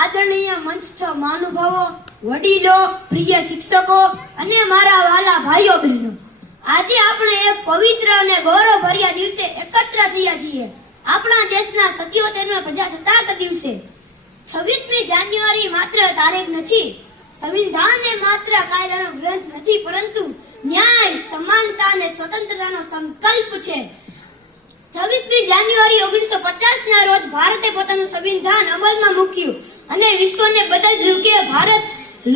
આદરણીય મંચસ્થ મહાનુભાવો, વડીલો, પ્રિય શિક્ષકો અને મારા વાલા ભાઈઓ બહેનો, આજે આપણે એક પવિત્ર અને ગૌરવભર્યા દિવસે એકત્ર થયા છીએ. આપણા દેશના 77મા પ્રજાસત્તાક દિવસે 26મી જાન્યુઆરી માત્ર તારીખ નથી, સંવિધાન એ માત્ર કાયદાનો ગ્રંથ નથી, પરંતુ ન્યાય, સમાનતા અને સ્વતંત્રતાનો સંકલ્પ છે. 26મી જાન્યુઆરી 1950 ના રોજ ભારતે પોતાનું સંવિધાન અમલમાં મૂક્યું અને વિશ્વને બતાવ્યું કે ભારત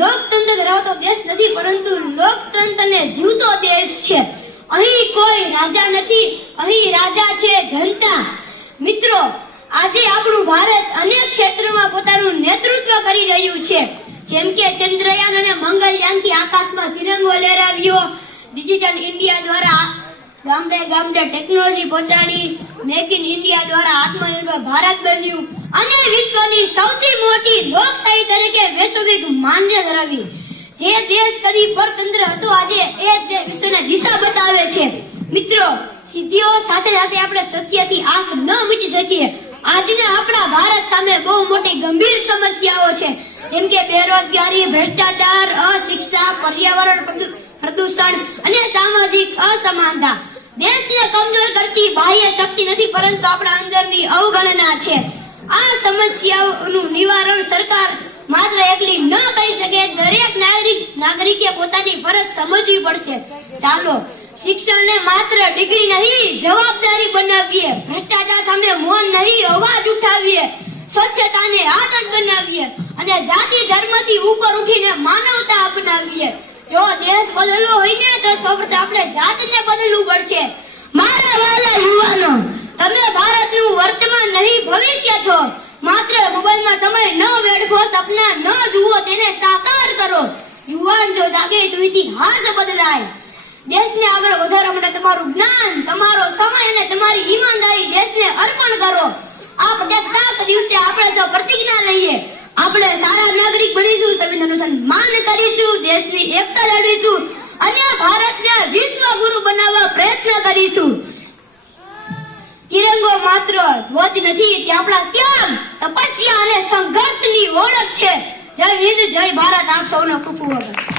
લોકતંત્ર ધરાવતો દેશ નથી, પરંતુ લોકતંત્રને જીવતો દેશ છે. અહીં કોઈ રાજા નથી, અહીં રાજા છે જનતા. મિત્રો, આજે આપણું ભારત અનેક ક્ષેત્રોમાં પોતાનું નેતૃત્વ કરી રહ્યું છે, જેમ કે ચંદ્રયાન અને મંગળયાનથી આકાશમાં તિરંગો લહેરાવ્યો, ડિજિટલ ઇન્ડિયા દ્વારા ગામડે ગામડે ટેકનોલોજી પહોંચાડી, મેક ઇન ઇન્ડિયા દ્વારા આત્મનિર્ભર ભારત બન્યું અને વિશ્વની સૌથી મોટી લોકશાહી તરીકે વૈશ્વિક માન્યતા ધરાવી. જે દેશ કદી પરતંત્ર હતો, આજે એ જ વિશ્વને દિશા બતાવે છે. મિત્રો, સિદ્ધિઓ સાથે સાથે આપણે સત્યથી આંખ ન મીચી શકીએ. આજના આપણા ભારત સામે બહુ મોટી ગંભીર સમસ્યાઓ છે, જેમ કે બેરોજગારી, ભ્રષ્ટાચાર, અશિક્ષા, પર્યાવરણ પ્રદૂષણ અને સામાજિક અસમાનતા. દેશને કમજોર કરતી બાહ્ય શક્તિ નથી, પરંતુ આપણા અંદરની અવગણના છે. આ સમસ્યાઓનું નિવારણ સરકાર માત્ર એકલી ન કરી શકે. દરેક નાગરિકે પોતાની ફરજ સમજવી પડશે. ચાલો શિક્ષણને માત્ર ડિગ્રી નહીં, જવાબદારી બનાવીએ. ભ્રષ્ટાચાર સામે મૌન નહીં, અવાજ ઉઠાવીએ. સ્વચ્છતાને આદત બનાવીએ અને જાતિ ધર્મથી ઉપર ઉઠીને માનવતા અપનાવીએ. જો દેશ બદલવો હોય ને, તો સૌપ્રથમ આપણે જાતને બદલવું પડશે. મારા વાલા યુવાનો, તમે ભારતનું વર્તમાન નહીં, ભવિષ્ય છો. માત્ર મોબાઈલમાં સમય ન વેડફો, સપના ન જુઓ, તેને સાકાર કરો. યુવાન જો જાગે તો ઇતિહાસ બદલાય. દેશને આગળ વધારવા માટે તમારું જ્ઞાન, તમારો સમય અને તમારી ઈમાનદારી દેશને અર્પણ કરો. આ પ્રજાસત્તાક દિવસે આપણે તો પ્રતિજ્ઞા લઈએ. આપણે સારા નાગરિક બનીશું, સંવિધાનનું સન્માન કરીશું, દેશની એકતા જાળવીશું અને ભારતને વિશ્વ ગુરુ બનાવવા પ્રયત્ન કરીશું. તિરંગો માત્ર ધ્વજ નથી, તે આપણા ત્યાગ, તપસ્યા અને સંઘર્ષની ઓળખ છે. જય હિન્દ, જય ભારત. આપ સૌનો ખૂબ ખૂબ આભાર.